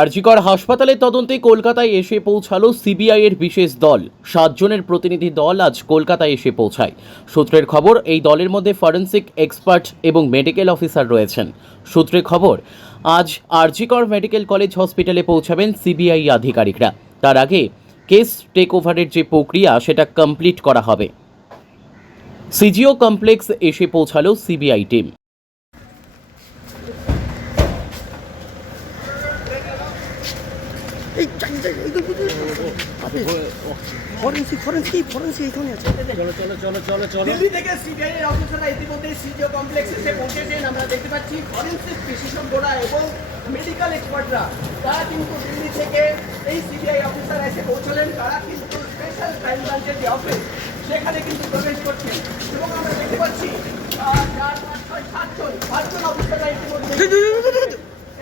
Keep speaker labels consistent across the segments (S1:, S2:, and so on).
S1: আরজিকর হাসপাতালের তদন্তে কলকাতায় এসে পৌঁছালো সিবিআই এর বিশেষ দল। সাতজনের প্রতিনিধি দল আজ কলকাতায় এসে পৌঁছায়। সূত্রের খবর, এই দলের মধ্যে ফরেন্সিক এক্সপার্ট এবং মেডিকেল অফিসার রয়েছেন। সূত্রে খবর, আজ আরজিকর মেডিকেল কলেজ হসপিটালে পৌঁছাবেন সিবিআই আধিকারিকরা। তার আগে কেস টেক ওভারের যে প্রক্রিয়া, সেটা কমপ্লিট করা হবে। সিজিও কমপ্লেক্স এসে পৌঁছালো সিবিআই টিম।
S2: এই ফরেন্সিক ফরেন্সিক ফরেন্সিক এখানে আছে
S3: দিল্লি থেকে সিবিআই এর অফিসাররা ইতিমধ্যে সিজিও কমপ্লেক্স এসে পৌঁছেছেন আমরা দেখতে পাচ্ছি ফরেন্সিক বিশেষজ্ঞরা এবং মেডিকেল এক্সপার্টরা তারা কিন্তু দিল্লি থেকে এই সিবিআই অফিসার এসে পৌঁছলেন তারা কিন্তু স্পেশাল ক্রাইম ব্রাঞ্চের যে অফিস সেখানে কিন্তু প্রবেশ করছেন এবং আমরা দেখতে পাচ্ছি চার পাঁচ ছয় সাতজন সাতজন অফিসাররা ইতিমধ্যে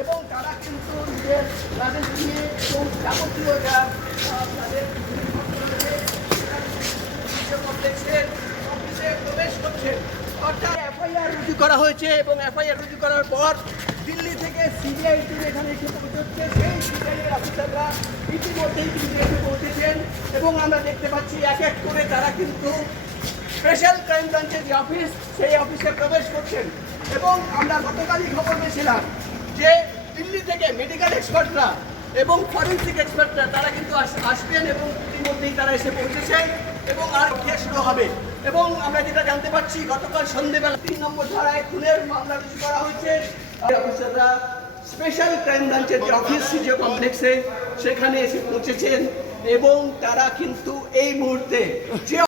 S3: এবং তারা কিন্তু নিজের তাদের নিয়ে যাবতীয় যা তাদের প্রবেশ করছে অর্থাৎ এফআইআর রুজু করা হয়েছে এবং এফআইআর রুজু করার পর দিল্লি থেকে সিবিআই টিম এখানে এসে পৌঁছচ্ছে। সেই সিবিআই অফিসাররা ইতিমধ্যেই কিন্তু এবং আমরা দেখতে পাচ্ছি এক এক করে তারা কিন্তু স্পেশাল ক্রাইম ব্রাঞ্চের যে অফিস সেই অফিসে প্রবেশ করছেন। এবং আমরা গতকালই খবর পেয়েছিলাম থেকে মেডিকেল এক্সপার্টরা এবং ফরেন্সিক এক্সপার্টরা তারা কিন্তু আসবেন এবং ইতিমধ্যেই তারা এসে পৌঁছেছেন এবং আর প্রক্রিয়া শুরু হবে। এবং আমরা যেটা জানতে পারছি, গতকাল সন্ধ্যেবেলা তিন নম্বর ধারায় খুনের মামলা রুজু করা হয়েছে। অফিসাররা স্পেশাল ক্রাইম ব্রাঞ্চের যে অফিস সিজিও কমপ্লেক্সে সেখানে এসে পৌঁছেছেন এবং তারা কিন্তু এই মুহূর্তে যে